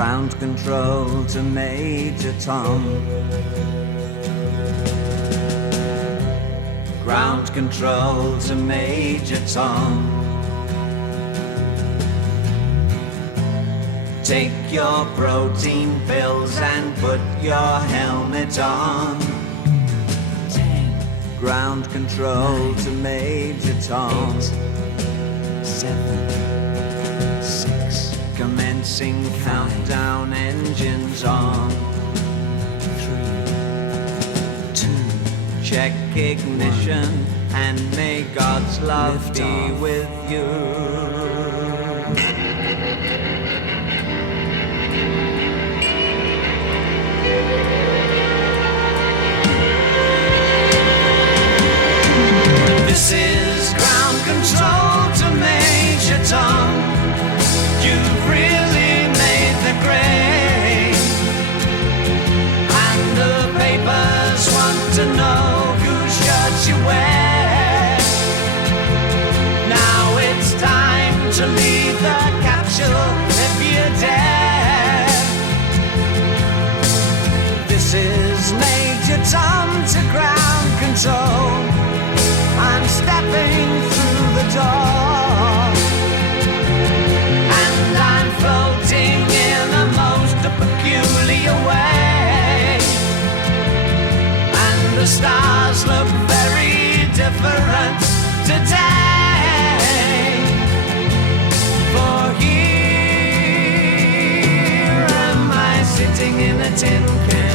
Ground control to Major Tom. Ground control to Major Tom. Take your protein pills and put your helmet on. 10. Ground control 9, to Major Tom. 8, 7, 6. Commencing 5, countdown, engines on. 3, 2. Check ignition 1, and may God's love be off with you. This is ground control to Major Tom. You've really made the grade, and the papers want to know whose shirts you wear. Now it's time to leave the capsule if you dare. This is Major Tom to ground control. I'm stepping through the door, and I'm floating in a most peculiar way, and the stars look very different today. For here am I sitting in a tin can.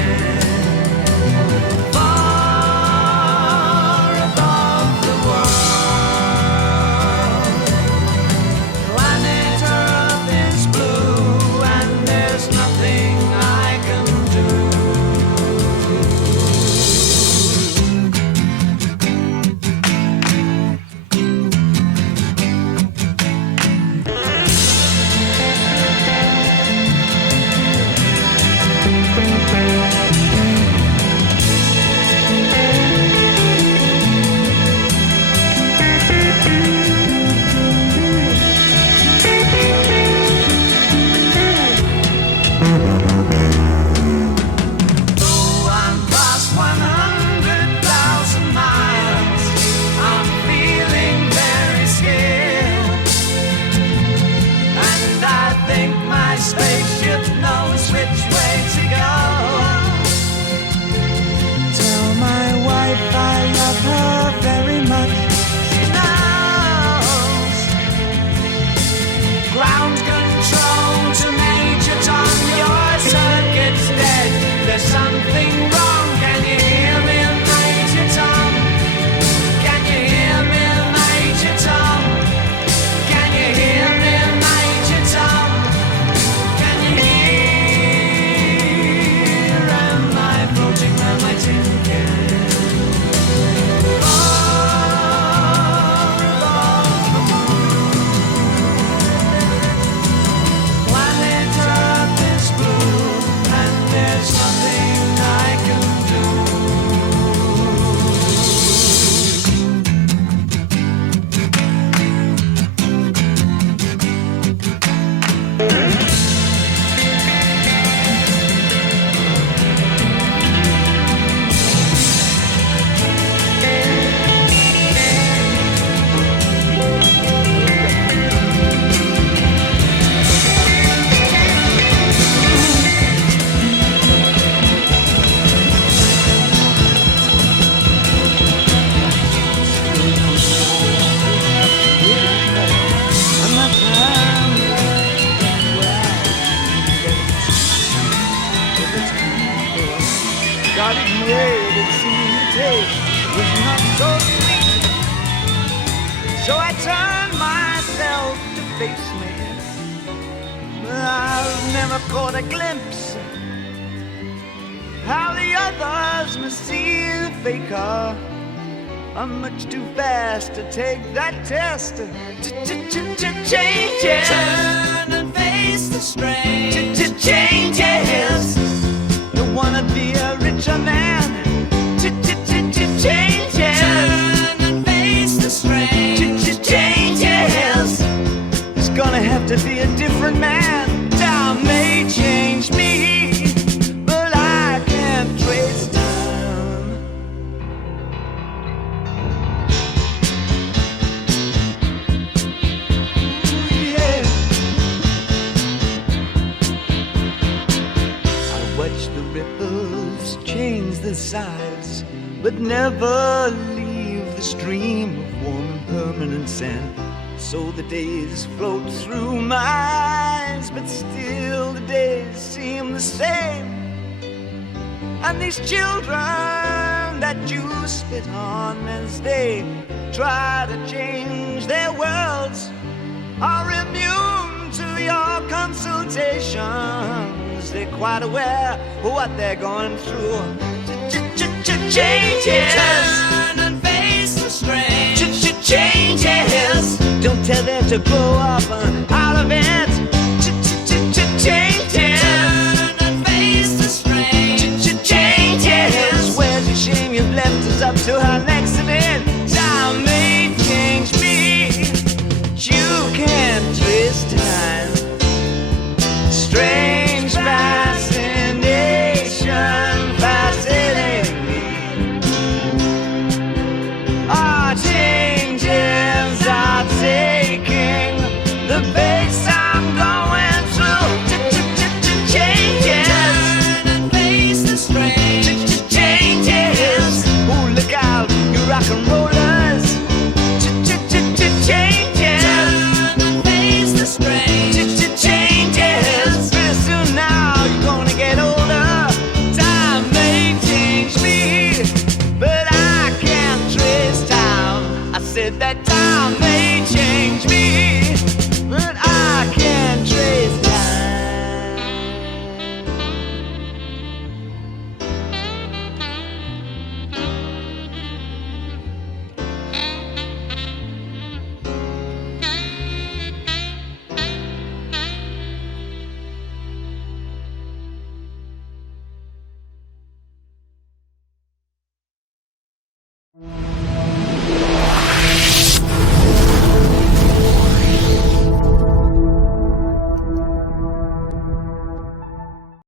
So I turned myself to face me. I've never caught a glimpse how the others must see the faker. I'm much too fast to take that test. Changes. Turn and face the strain. Changes. Don't wanna be a richer man. Changes. Turn and face the strain. Changes. It's gonna have to be a different man. Time may change. sides, but never leave the stream of warm and permanent sand. So the days float through my eyes, but still the days seem the same. And these children that you spit on as they try to change their worlds are immune to your consultations. They're quite aware of what they're going through. Changes. Turn and face the strange. Changes. Don't tell them to grow up and